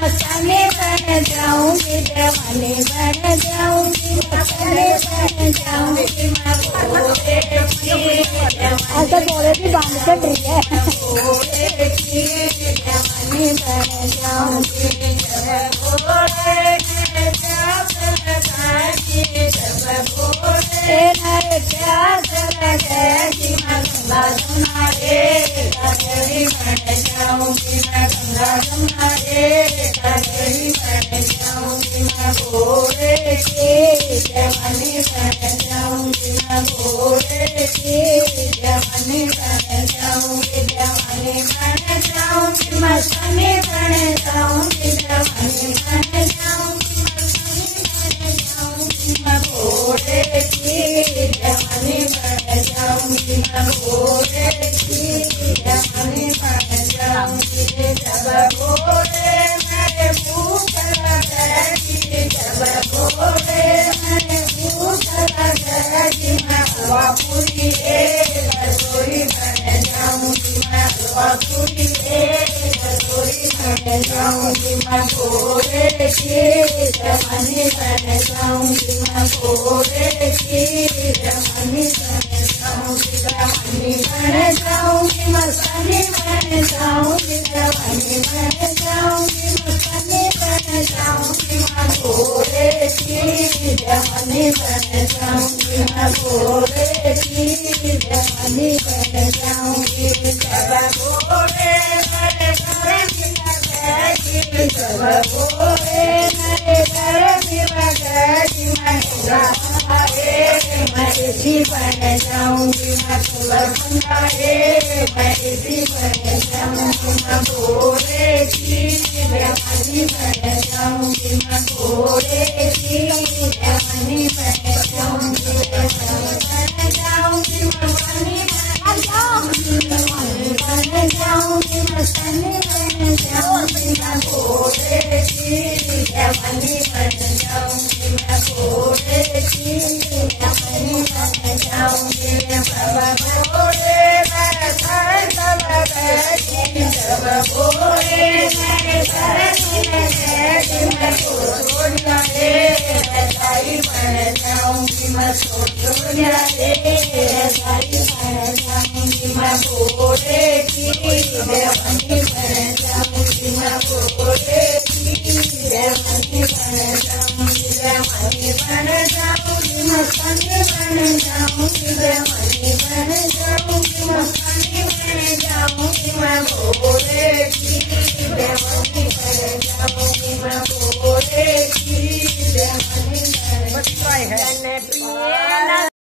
मस्तानी बन जाऊंगी, दीवानी बन जाऊंगी, मस्तानी बन जाऊंगी मैं भोले की। ऐसा भोले की बांध चढ़ रही है। भोले की दीवानी बन जाऊंगी, जब भोले ने प्यास लगाई, जब भोले ने प्यास लगाई मैं गंगा जमुना रे कावेरी बन जाऊंगी, मैं गंगा जमुना रे कावेरी बन जाऊंगी मैं भोले की दीवानी बन जाऊंगी, मैं भोले की दीवानी बन जाऊंगी, दीवानी बन जाऊंगी, मस्तानी बन जाऊंगी, दीवानी बन जाऊंगी, मस्तानी बन जाऊंगी मैं भोले की दीवानी बन जाऊंगी, मैं भोले की दीवानी बन जाऊंगी। जब भोले मेरे भूख लगेगी, जब भोले मेरे भूख लगेगी मैं हलवा पूरी रसोई बन जाऊंगी, मैं हलवा पूरी रसोई बन जाऊंगी मैं भोले की दीवानी बन जाऊंगी, मैं भोले की दीवानी बन जाऊंगी, दीवानी बन जाऊंगी, मस्तानी बन जाऊंगी, दीवानी बन जाऊंगी, मस्तानी बन जाऊंगी मैं भोले की दीवानी बन जाऊंगी, मैं भोले की दीवानी बन जाऊंगी। जब भोले मेरे घर लगेगी, जब भोले मेरे घर लगेगी मैं गंगा जमुना रे मैं इसी बन जाऊंगी, मैं गंगा रे मैं इसी बन जाऊंगी, मैं भोले की दीवानी बन जाऊंगी, मैं भोले की दीवानी बन जाऊंगी, बन जाऊंगी, मस्तानी बन जाऊंगी, बन जाऊंगी, मस्तानी बन जाऊंगी मैं भोले की दीवानी बन जाऊंगी, मैं भोले की दीवानी बन जाऊंगी। बाबा भोले मेरे घर लगेगी, जब भोले मेरे घर लगेगी मैं सोनिया रे रसाई बन जाऊंगी, मैं सोनिया रे रसाई बन जाऊंगी, मैं भोले की दीवानी बन जाऊंगी, मैं भोले की दीवानी बन जाऊंगी, दीवानी बन जाऊंगी, मस्तानी बन जाऊंगी, दीवानी बन जाऊंगी, मस्तानी बन जाऊंगी मैं भोले की दीवानी बन जाऊंगी, मैं भोले की दीवानी बन जाऊंगी।